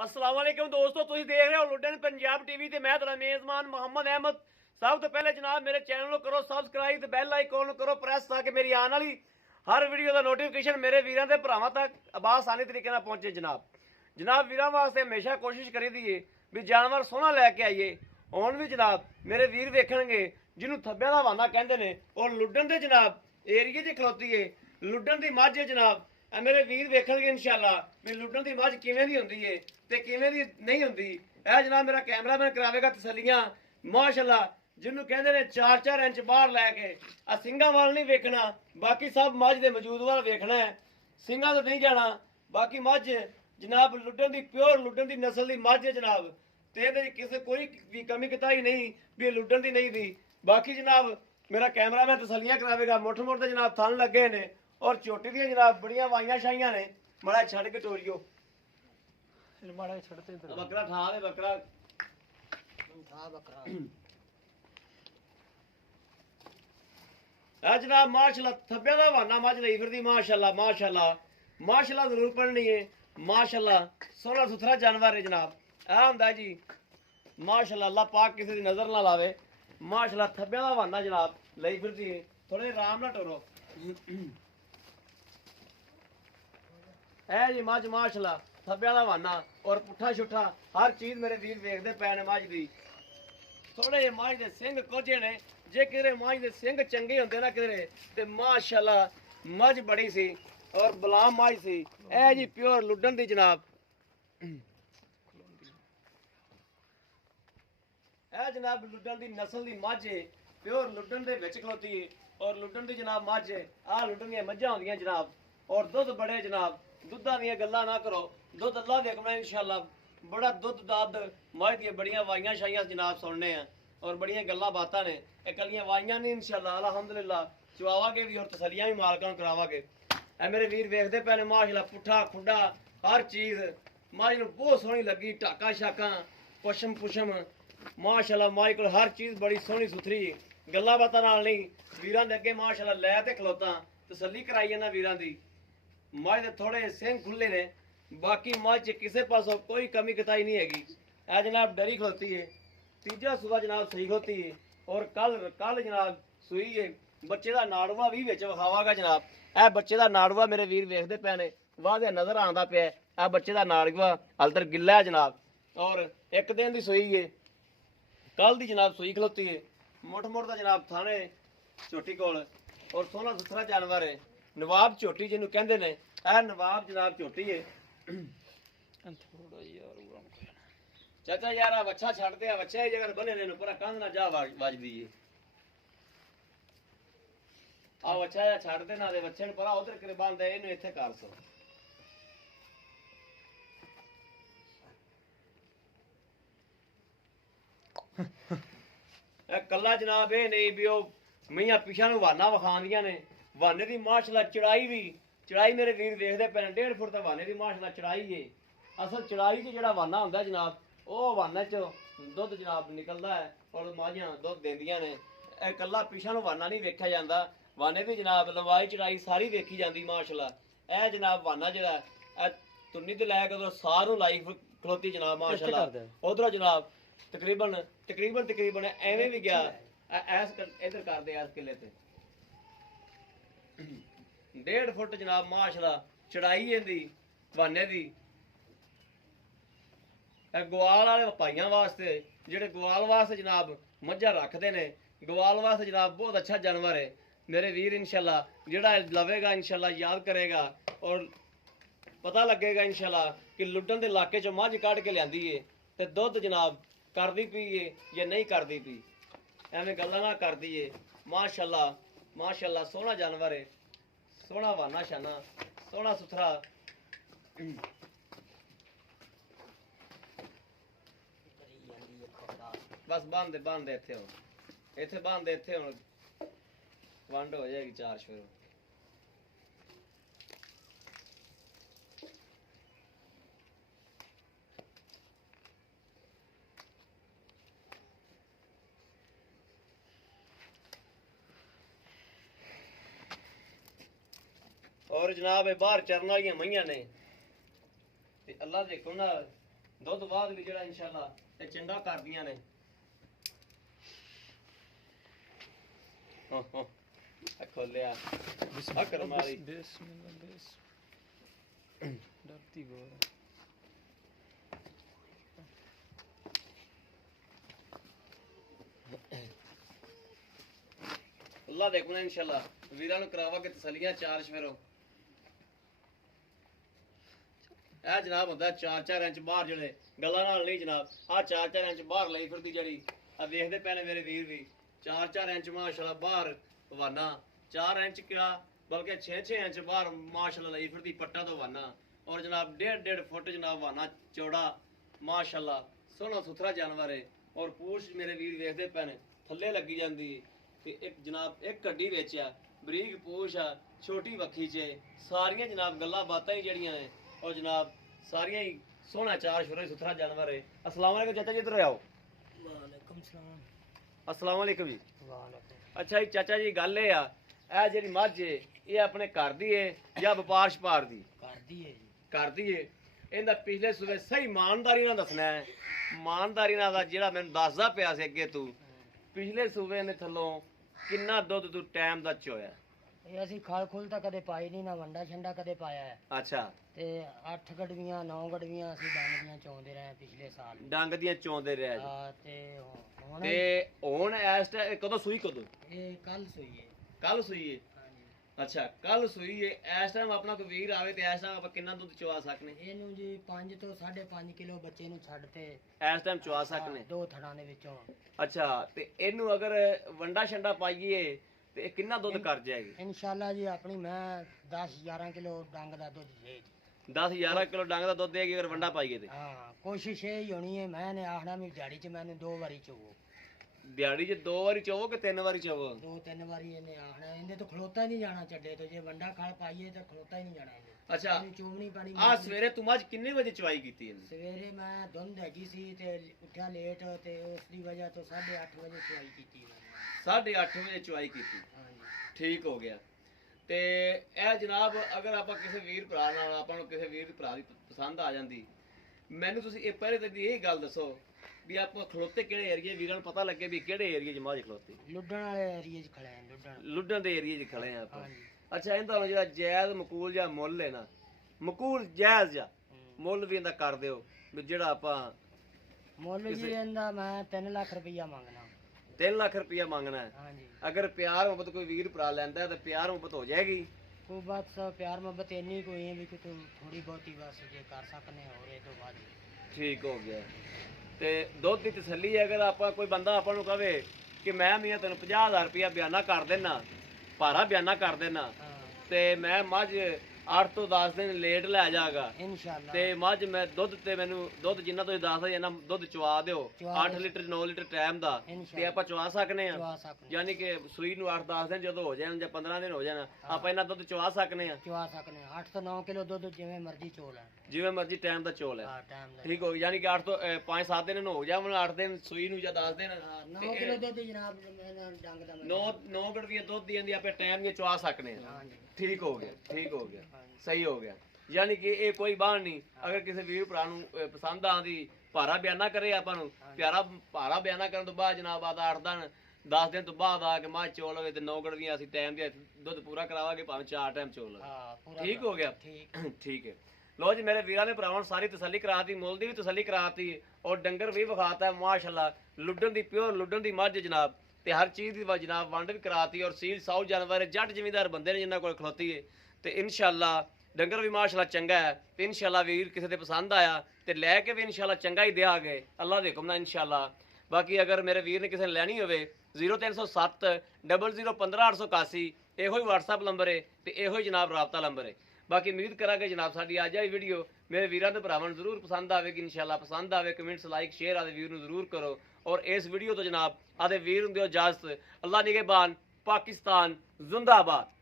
अस्सलाम वालेकुम दोस्तों, तुम देख रहे हो लुडन पंजाब टीवी ते मैं तेरा मेजबान मोहम्मद अहमद। सब तो पहले जनाब मेरे चैनल को करो सबसक्राइब ते बेल आइकॉन करो प्रेस ताकि मेरी आने वाली हर वीडियो का नोटिफिकेशन मेरे वीरों के भरावां तक आसानी तरीके नाल पहुंचे। जनाब वीरों वास्ते हमेशा कोशिश करी दी है भी जानवर सोहना लैके आइए। हुण भी जनाब मेरे वीर वेखणगे जिन्होंने थब्बियां दा वाना कहंदे ने और लुडन दे जनाब एरिए 'च खलोती है। लुडन दी मੱਝ है जनाब, मेरे वीर वेखणगे इंशाअल्लाह भी लुडन दी मੱਝ किवें दी हुंदी है ते किवें दी नहीं हुंदी। ਇਹ जनाब मेरा कैमरामैन करावेगा तसल्लियां माशाअल्लाह। जिन्होंने कहते हैं 4-4 इंच बाहर लैके आ सिंगा वाल नहीं वेखना, बाकी सब मੱਝ दे मौजूद वाल वेखना है, सिंगा तो नहीं जाना। बाकी मੱਝ जनाब लुडन दी प्योर लुडन दी नस्ल दी मੱਝ है जनाब, ते ਇਹਦੇ किसी कोई भी कमी कताई नहीं भी लुडन दी नहीं दी। बाकी जनाब मेरा कैमरामैन तसल्लियां करावेगा। मुठ मुठ दे जनाब थन लगे ने और चोटी दी जनाब बड़ियां वाइयां शाइयां ने। बड़ा छड़ के टोरियो माड़ा छड़ते इधर बकरा ठा दे बकरा था बकरा आ जनाब माशाल्लाह थब्बे दा वाना मੱਝ ਲਈ ਫਿਰਦੀ माशाल्लाह माशाल्लाह माशाल्लाह जरूर पढ़नी है। माशाल्लाह सोहना सुथरा जानवर है जनाब। आ हुंदा जी माशाल्लाह अल्लाह पाक किसी दी नजर ना लावे। माशाल्लाह थब्बे दा वाना जनाब ਲਈ ਫਿਰਦੀ है। थोड़े आराम ना टोरो। है जी मੱਝ माशाल्लाह थब्बे दा वाना और पुट्ठा छुट्ठा हर चीज मेरे वीर वेखदे पै ने मੱਝ दी। थोड़े जे मੱਝ दे सिंग कोझे ने, जे किधरे मੱਝ दे सिंग चंगे होंदे ना किधरे ते माशाल्लाह मੱਝ बड़ी सी और बलाम मੱਝ सी। ए जी प्योर लुडन दी जनाब, ए जनाब लुडन दी नस्ल दी मੱਝ है, प्योर लुडन दे विच खलोती है और लुडन दी जनाब मੱਝ है। आ लुडन दी मੱਝਾਂ होंदियां जनाब और दुध बड़े जनाब। दुधा दी गल्लां ना करो, दुध अल्लाह देखना इंशाअल्लाह। बड़ा दुध दद मੱਝ दी बड़ियां वाइयां शाइयां जनाब सुनने हैं और बड़ियां गल्लां बातां ने। ਇਹ कलियां वाइयां नहीं इंशाअल्लाह अल्हम्दुलिल्लाह चवावागे भी और तसलियां भी मालकां करावागे। ए मेरे वीर वेखदे पै ने माशाअल्लाह पुट्ठा खुड्डा हर चीज मੱਝ ਨੂੰ बहुत सोहनी लगी। टाका शाका पशम पुशम माशाअल्लाह मੱਝ कोल हर चीज बड़ी सोहनी सुथरी। गल्लां बातां नाल नहीं वीरां दे अगे माशाअल्लाह लै ते खलोता तसल्ली कराई जाना वीरां दी। मੱਝ दे थोड़े सिंह खुले ने, बाकी मੱਝ किसी पासों कोई कमी कताई नहीं हैगी। ए जनाब डरी खलोती है, तीजा सुबह जनाब सही होती है और कल जनाब सुई है। बच्चे का नाड़ूआ भी विच विखावागा जनाब। ए बच्चे का नाड़ूआ मेरे वीर वेखदे पै ने वादे नजर आंदा पिया। ए बच्चे का नाड़ूआ हल तक गिला है जनाब और एक दिन की सुई है, कल दी जनाब सुई खलोती है। मुठ मुठ का जनाब थाने चोटी कोल और सोहना सुथरा जानवर है। नवाब चोटी जिन्हों कहते हैं, ए नवाब जनाब चोटी है। थोड़ा यार चाचा यार आ बच्चा छड़ दे, बच्चे ही जगह बने ने पूरा कंध ना जा वजदी है। आ बच्चा या छड़ दे ना दे बच्चे ने परा उधर करे बांध दे, इनु इथे कर सो। ए कल्ला जनाब ए नहीं भी ओ मियां पिछा नु वाना वखांदियां ने। वाने दी माशाल्लाह चढ़ाई मेरे वीर वेखदे पै ने 1.5 फुट दा वाने दी माशाल्लाह चढ़ाई है। असल चढ़ाई च जेड़ा वाना हुंदा जनाब ਉਹ ਵਾਨਾ ਚ ਦੁੱਧ ਜਨਾਬ ਨਿਕਲਦਾ ਹੈ ਔਰ ਮਾਝਾਂ ਦੁੱਧ ਦਿੰਦੀਆਂ ਨੇ। ਇਹ ਕੱਲਾ ਪਿਛਾ ਨੂੰ ਵਾਨਾ ਨਹੀਂ ਵੇਖਿਆ ਜਾਂਦਾ, ਵਾਨੇ ਦੀ ਜਨਾਬ ਲੰਬਾਈ ਚੜਾਈ ਸਾਰੀ ਵੇਖੀ ਜਾਂਦੀ ਮਾਸ਼ਾਅੱਲਾ। ਇਹ ਜਨਾਬ ਵਾਨਾ ਜਿਹੜਾ ਇਹ ਤੁੰਨੀ ਤੇ ਲੈ ਕੇ ਉਧਰ ਸਾਰ ਨੂੰ ਲਾਈ ਖਲੋਤੀ ਜਨਾਬ ਮਾਸ਼ਾਅੱਲਾ। ਉਧਰੋਂ ਜਨਾਬ ਤਕਰੀਬਨ ਐਵੇਂ ਵੀ ਗਿਆ ਐਸ ਇਧਰ ਕਰਦੇ ਐਸ ਕਿਲੇ ਤੇ 1.5 ਫੁੱਟ ਜਨਾਬ ਮਾਸ਼ਾਅੱਲਾ ਚੜਾਈ ਇਹਦੀ ਵਾਨੇ ਦੀ। ਗਵਾਲ वाले भाइयों वास्ते जेडे गवाल वास्ते जनाब मझा रखते ने, गवाल वास्ते जनाब बहुत अच्छा जानवर है मेरे वीर। इंशाल्लाह जेड़ा लवेगा इंशाल्लाह याद करेगा और पता लगेगा इंशाल्लाह कि लुडन के इलाके चो मझ कढ़ के लियांदी है ते दुध जनाब करदी पी है या नहीं करदी पी, एवें गल्लां ना करदी है। माशाल्लाह सोहना जानवर है, सोहना वाना शाना सोहना सुथरा। बस बांध दे इत्थे हुण इत्थे बांध दे, इत्थे हुण वंड हो जाएगी चार शुरू। और जनाब बाहर चरन वाली मईयां ने अल्लाह देखो ना ਦੁੱਧ ਬਾਅਦ ਵੀ ਜਿਹੜਾ ਇਨਸ਼ਾਅੱਲਾ ਤੇ ਚੰਗਾ ਕਰਦੀਆਂ ਨੇ। ਖੋਲਿਆ ਆ ਕਰ ਮਾਰੀ ਬਿਸਮਿਲ੍ਲਾ ਬਿਸ ਡਰਤੀ ਬਹੁਤ ਅੱਲਾ ਦੇਖਣਾ ਇਨਸ਼ਾਅੱਲਾ ਵੀਰਾਂ ਨੂੰ ਕਰਾਵਾਂਗੇ ਤਸੱਲੀਆਂ ਚਾਰ ਸ਼ਫੇਰੋ। ਇਹ ਜਨਾਬ ਹੁੰਦਾ 4-4 ਇੰਚ ਬਾਹਰ ਜਿਹੜੇ ਗੱਲਾਂ ਨਾਲ ਨਹੀਂ ਜਨਾਬ, ਆ 4-4 ਇੰਚ ਬਾਹਰ ਲਈ ਫਿਰਦੀ ਜਿਹੜੀ ਆ ਵੇਖਦੇ ਪਏ ਨੇ ਮੇਰੇ ਵੀਰ ਵੀ 4-4 ਇੰਚ ਮਾਸ਼ਾਅੱਲਾ ਬਾਹਰ ਵਾਨਾ 4 ਇੰਚ ਕਿਆ ਬਲਕਿ 6-6 ਇੰਚ ਬਾਹਰ ਮਾਸ਼ਾਅੱਲਾ ਲਈ ਫਿਰਦੀ ਪੱਟਾ ਤੋਂ ਵਾਨਾ ਔਰ ਜਨਾਬ 1.5 ਫੁੱਟ ਜਨਾਬ ਵਾਨਾ ਚੌੜਾ ਮਾਸ਼ਾਅੱਲਾ ਸੋਹਣਾ ਸੁਥਰਾ ਜਾਨਵਰ ਹੈ ਔਰ ਪੂਛ ਮੇਰੇ ਵੀਰ ਵੇਖਦੇ ਪਏ ਨੇ ਥੱਲੇ ਲੱਗੀ ਜਾਂਦੀ ਤੇ ਇੱਕ ਜਨਾਬ ਇੱਕ ਗੱਡੀ ਵਿੱਚ ਆ ਬਰੀਕ ਪੂਛ ਆ ਛੋਟੀ ਵੱਖੀ 'ਚ ਸਾਰੀਆਂ ਜਨਾਬ ਗੱਲਾਂ ਬਾਤਾਂ ਹੀ ਜਿਹੜੀਆਂ ਨੇ और जनाब सारियां ही सोना चार शुरू सुथरा जानवर है। अस्सलाम वालेकुम चाचा जी, इधर आओ। ਵਾਲੇਕੁਮ ਸਲਾਮ। अस्सलाम वालेकुम जी। ਵਾਲੇਕੁਮ। अच्छा जी चाचा जी गल ये आ जेहड़ी मझ है ये अपने घर दी है या व्यापार शपार दी? ਕਰਦੀ ਹੈ ਜੀ। घर दी है। ਇਹਦਾ ਪਿਛਲੇ ਸੂਬੇ ਸਹੀ ਇਮਾਨਦਾਰੀ ਨਾਲ ਦੱਸਣਾ ਹੈ, ਇਮਾਨਦਾਰੀ ਨਾਲ ਦਾ ਜਿਹੜਾ ਮੈਨੂੰ ਦੱਸਦਾ ਪਿਆ ਸੀ ਅੱਗੇ ਤੂੰ ਪਿਛਲੇ ਸੂਬੇ ਨੇ ਥੱਲੋਂ ਕਿੰਨਾ ਦੁੱਧ ਤੂੰ ਟਾਈਮ ਦਾ ਚੋਇਆ? ਇਹ ਅਸੀਂ ਖਲ ਖੁਲ ਤਾਂ ਕਦੇ ਪਾਈ ਨਹੀਂ, ਨਾ ਵੰਡਾ ਛੰਡਾ ਕਦੇ ਪਾਇਆ ਹੈ। ਅੱਛਾ। ਤੇ 8 ਗੜਵੀਆਂ 9 ਗੜਵੀਆਂ ਅਸੀਂ ਡੰਗ ਦੀਆਂ ਚੋਂਦੇ ਰਹੇ ਪਿਛਲੇ ਸਾਲ। ਡੰਗ ਦੀਆਂ ਚੋਂਦੇ ਰਿਹਾ ਜੀ। ਹਾਂ ਤੇ ਹੁਣ ਹੁਣ ਇਸ ਟਾਈਮ ਕਦੋਂ ਸੂਈ ਕਦੋਂ? ਇਹ ਕੱਲ ਸੂਈ ਹੈ। ਕੱਲ ਸੂਈ ਹੈ? ਹਾਂਜੀ। ਅੱਛਾ ਕੱਲ ਸੂਈ ਹੈ। ਇਸ ਟਾਈਮ ਆਪਣਾ ਕੋਈ ਵੀਰ ਆਵੇ ਤੇ ਇਸ ਟਾਈਮ ਆਪਾਂ ਕਿੰਨਾ ਦੁੱਧ ਚਵਾ ਸਕਨੇ? ਇਹਨੂੰ ਜੀ 5 ਤੋਂ 5.5 ਕਿਲੋ ਬੱਚੇ ਨੂੰ ਛੱਡ ਤੇ ਇਸ ਟਾਈਮ ਚਵਾ ਸਕਨੇ? ਦੋ ਥੜਾਂ ਦੇ ਵਿੱਚੋਂ। ਅੱਛਾ ਤੇ ਇਹਨੂੰ ਅਗਰ ਵੰਡਾ ਛੰਡਾ ਪਾਈਏ ਤੇ ਇਹ ਕਿੰਨਾ ਦੁੱਧ ਕਰ ਜਾਏਗੀ? ਇਨਸ਼ਾਅੱਲਾ ਜੀ ਆਪਣੀ ਮੈਂ 10-11 ਕਿਲੋ ਡੰਗ ਦਾ ਦੁੱਧ ਦੇ 10-11 ਕਿਲੋ ਡੰਗ ਦਾ ਦੁੱਧ ਦੇਗੀ ਅਗਰ ਵੰਡਾ ਪਾਈਏ ਤੇ? ਹਾਂ ਕੋਸ਼ਿਸ਼ ਇਹ ਹੀ ਹੋਣੀ ਹੈ, ਮੈਂ ਨੇ ਆਖਣਾ ਵੀ ਦਿਹਾੜੀ 'ਚ ਮੈਨੂੰ 2 ਵਾਰੀ ਚੋਵੋ। ਦਿਹਾੜੀ 'ਚ 2 ਵਾਰੀ ਚੋਵੋ ਕਿ 3 ਵਾਰੀ ਚੋਵੋ? 2-3 ਵਾਰੀ ਇਹਨੇ ਆਖਣਾ, ਇਹਦੇ ਤੋਂ ਖਲੋਤਾ ਹੀ ਨਹੀਂ ਜਾਣਾ ਚੱਡੇ ਤੋਂ, ਜੇ ਵੰਡਾ ਖਲ ਪਾਈਏ ਤਾਂ ਖਲੋਤਾ ਹੀ ਨਹੀਂ ਜਾਣਾ ਇਹਨੇ। ਅੱਛਾ ਇਹਨੂੰ ਚੋਵਣੀ ਪੈਣੀ। ਆ ਸਵੇਰੇ ਤੂੰ ਅੱਜ ਕਿੰਨੇ ਵਜੇ ਚਵਾਈ ਕੀਤੀ ਇਹਨੇ? ਸਵੇਰੇ ਮੈਂ ਧੁੰਦ ਹੈਗੀ ਸੀ ਤੇ ਉੱਠਿਆ ਲੇਟ ਤੇ ਉਸ ਦੀ ਵਜ੍ਹਾ ਤੋਂ 8:30 ਵਜੇ ਚਵਾਈ ਕੀਤੀ ਮੈਂ। 8:30 ਵਜੇ ਚਵਾਈ ਕੀਤੀ। ਹਾਂਜੀ ਠੀਕ ਹੋ ਗਿਆ। ਤੇ ਇਹ ਜਨਾਬ ਅਗਰ ਆਪਾਂ ਕਿਸੇ ਵੀਰ ਭਰਾ ਨਾਲ ਆਪਾਂ ਨੂੰ ਕਿਸੇ ਵੀਰ ਭਰਾ ਦੀ ਪਸੰਦ ਆ ਜਾਂਦੀ, ਮੈਨੂੰ ਤੁਸੀਂ ਇਹ ਪਹਿਲੇ ਤਾਂ ਇਹ ਗੱਲ ਦੱਸੋ ਵੀ ਆਪਾਂ ਖਲੋਤੇ ਕਿਹੜੇ ਏਰੀਏ, ਵੀਰਾਂ ਨੂੰ ਪਤਾ ਲੱਗੇ ਵੀ ਕਿਹੜੇ ਏਰੀਏ 'ਚ ਮਾਝ ਖਲੋਤੀ? ਲੁੱਡਣ ਵਾਲੇ ਏਰੀਏ 'ਚ ਖੜੇ ਆ। ਲੁੱਡਣ ਦੇ ਏਰੀਏ 'ਚ ਖੜੇ ਆ ਆਪਾਂ। ਹਾਂਜੀ। ਅੱਛਾ ਇਹਦਾ ਹੁਣ ਜਿਹੜਾ ਜਾਇਜ਼ ਮਕੂਲ ਜਾਂ ਮੁੱਲ ਹੈ ਨਾ, ਮਕੂਲ ਜਾਇਜ਼ ਜਾਂ ਮੁੱਲ ਵੀ ਇਹਦਾ ਕਰ ਦਿਓ ਵੀ ਜਿਹੜਾ ਆਪਾਂ ਮੁੱਲ ਜੀ ਇਹਦਾ ਮੈਂ 3 ਲੱਖ ਰੁਪਈਆ ਮੰਗਣਾ। 3 ਲੱਖ ਰੁਪਇਆ ਮੰਗਣਾ ਹੈ। ਹਾਂਜੀ। ਅਗਰ ਪਿਆਰ ਮੁਹੱਬਤ ਕੋਈ ਵੀਰ ਭਰਾ ਲੈਂਦਾ ਤਾਂ ਪਿਆਰ ਮੁਹੱਬਤ ਹੋ ਜਾਏਗੀ? ਕੋਈ ਬਸ ਪਿਆਰ ਮੁਹੱਬਤ ਇੰਨੀ ਕੋਈ ਹੈ ਵੀ ਕਿ ਤੂੰ ਥੋੜੀ ਬਹੁਤੀ ਬਸ ਜੇ ਕਰ ਸਕਨੇ ਹੋਰ ਇਹ ਤੋਂ ਬਾਅਦ। ਠੀਕ ਹੋ ਗਿਆ। ਤੇ ਦੁੱਧ ਦੀ ਤਸੱਲੀ ਹੈ, ਅਗਰ ਆਪਾਂ ਕੋਈ ਬੰਦਾ ਆਪਾਂ ਨੂੰ ਕਵੇ ਕਿ ਮੈਂ ਮੀਆਂ ਤੈਨੂੰ 50,000 ਰੁਪਇਆ ਬਿਆਨਾ ਕਰ ਦੇਣਾ, ਭਾਰਾ ਬਿਆਨਾ ਕਰ ਦੇਣਾ, ਹਾਂ ਤੇ ਮੈਂ ਮੱਝ 8 ਤੋਂ 10 ਦਿਨ ਲੇਟ ਲੈ ਜਾਗਾ ਇਨਸ਼ਾਅੱਲਾ। ਤੇ ਮੱਝ ਮੈਂ ਦੁੱਧ ਤੇ ਮੈਨੂੰ ਦੁੱਧ ਜਿੰਨਾ ਤੁਸੀਂ ਦੱਸਦੇ ਇਹਨਾਂ ਦੁੱਧ ਚਵਾ ਦਿਓ 8 ਲੀਟਰ 9 ਲੀਟਰ ਟਾਈਮ ਦਾ ਤੇ ਆਪਾਂ ਚਵਾ ਸਕਨੇ ਆ? ਚਵਾ ਸਕਨੇ। ਯਾਨੀ ਕਿ ਸੂਈ ਨੂੰ 8-10 ਦਿਨ ਜਦੋਂ ਹੋ ਜਾਣ ਜਾਂ 15 ਦਿਨ ਹੋ ਜਾਣ ਆਪਾਂ ਇਹਨਾਂ ਦੁੱਧ ਚਵਾ ਸਕਨੇ ਆ? ਚਵਾ ਸਕਨੇ 8 ਤੋਂ 9 ਕਿਲੋ ਦੁੱਧ ਜਿਵੇਂ ਮਰਜ਼ੀ ਚੋ ਲੈ। ਜਿਵੇਂ ਮਰਜ਼ੀ ਟਾਈਮ ਦਾ ਚੋਲ ਹੈ। ਹਾਂ ਟਾਈਮ ਦਾ। ਠੀਕ ਹੋ ਗਿਆ। ਯਾਨੀ ਕਿ 8 ਤੋਂ 5-7 ਦਿਨ ਹੋ ਜਾਵਣ, 8 ਦਿਨ ਸੂਈ ਨੂੰ ਜਾਂ 10 ਦਿਨ 9 ਕਿਲੋ ਦੁੱਧ ਜਨਾਬ ਮੈਂ ਡੰਗ ਦਾ 9 ਗੜਵੀਆਂ ਦੁੱਧ ਦੀਆਂ ਦੀ ਆਪਾਂ ਟਾਈਮ ਦੀਆਂ ਚਵਾ ਸਕਨੇ ਆ? ਹਾਂਜੀ। ਠੀਕ ਹੋ ਗਿਆ। ਠੀਕ ਹੋ ਗਿਆ। ਹਾਂਜੀ। ਸਹੀ ਹੋ ਗਿਆ। ਯਾਨੀ ਕਿ ਇਹ ਕੋਈ ਬਾਣ ਨਹੀਂ। ਅਗਰ ਕਿਸੇ ਵੀਰ ਭਰਾ ਨੂੰ ਪਸੰਦ ਆਂਦੀ ਭਾਰਾ ਬਿਆਨਾ ਕਰੇ ਆਪਾਂ ਨੂੰ, ਭਾਰਾ ਬਿਆਨਾ ਕਰਨ ਤੋਂ ਬਾਅਦ ਜਨਾਬ ਆਦਾ 8 ਦਿਨ 10 ਦਿਨ ਤੋਂ ਬਾਅਦ ਆ ਕੇ ਮਾਂ ਚੋਲ ਹੋਵੇ ਤੇ 9 ਗੜਵੀਆਂ ਅਸੀਂ ਟਾਈਮ ਦੇ ਦੁੱਧ ਪੂਰਾ ਕਰਾਵਾਂਗੇ, ਭਾਵੇਂ 4 ਟਾਈਮ ਚੋਲ ਹੋਵੇ। ਹਾਂ ਪੂਰਾ ਠੀਕ ਹੋ ਗਿਆ। ਠੀਕ। ਠੀਕ ਹੈ। ਲੋ ਜੀ ਮੇਰੇ ਵੀਰਾਂ ਨੇ ਭਰਾਵਾਂ ਨੂੰ ਸਾਰੀ ਤਸੱਲੀ ਕਰਾਤੀ, ਮੁੱਲ ਦੀ ਵੀ ਤਸੱਲੀ ਕਰਾਤੀ ਔਰ ਡੰਗਰ ਵੀ ਵਿਖਾਤਾ ਮਾਸ਼ਾਅੱਲਾ। ਲੁੱਡਣ ਦੀ ਪਿਓਰ ਲੁੱਡਣ ਦੀ ਮੱਝ ਜਨਾਬ, ਤੇ ਹਰ ਚੀਜ਼ ਦੀ ਜਨਾਬ ਵੰਡ ਵੀ ਕਰਾਤੀ ਔਰ ਸੀਲ ਸਾਊ ਜਾਨਵਰ ਜੱਟ ਜ਼ਿਮੀਂਦਾਰ ਬੰਦੇ ਨੇ ਜਿਨ੍ਹਾਂ ਕੋਲ ਖਲੋਤੀ ਹੈ ਤੇ ਇਨਸ਼ਾਅੱਲਾ ਡੰਗਰ ਵੀ ਮਾਸ਼ਾਅੱਲਾ ਚੰਗਾ ਹੈ ਤੇ ਇਨਸ਼ਾਅੱਲਾ ਵੀਰ ਕਿਸੇ ਦੇ ਪਸੰਦ ਆਇਆ ਤੇ ਲੈ ਕੇ ਵੀ ਇਨਸ਼ਾਅੱਲਾ ਚੰਗਾ ਹੀ ਦਿਆਂਗੇ ਅੱਲਾ ਦੇ ਹੁਕਮ ਨਾਲ ਇਨਸ਼ਾਅੱਲਾ। ਬਾਕੀ ਅਗਰ ਮੇਰੇ ਵੀਰ ਨੇ ਕਿਸੇ ਨੇ ਲੈਣੀ ਹੋਵੇ 0307 0015 881 ਇਹੋ ਹੀ WhatsApp ਨੰਬਰ ਹੈ ਤੇ ਇਹੋ ਹੀ ਜਨਾਬ ਰਾਬਤਾ ਨੰਬਰ ਹੈ। ਬਾਕੀ ਉਮੀਦ ਕਰਾਂਗੇ ਜਨਾਬ ਸਾਡੀ ਅੱਜ ਵਾਲੀ ਵੀਡੀਓ ਮੇਰੇ ਵੀਰਾਂ ਤੇ ਭਰਾਵਾਂ ਨੂੰ ਜ਼ਰੂਰ ਪਸੰਦ ਆਵੇਗੀ ਇਨਸ਼ਾਅੱਲਾ। ਪਸੰਦ ਆਵੇ ਕਮੈਂਟਸ ਲਾਈਕ ਸ਼ੇਅਰ ਆਦੇ ਵੀਰ ਨੂੰ ਜ਼ਰੂਰ ਕਰੋ ਔਰ ਇਸ ਵੀਡੀਓ ਤੋਂ ਜਨਾਬ ਆਦੇ ਵੀਰ ਨੂੰ ਦਿਓ ਇਜਾਜ਼ਤ। ਅੱਲਾ ਨਿਗਹਿਬਾਨ। ਪਾਕਿਸਤਾਨ ਜ਼ਿੰਦਾਬਾਦ।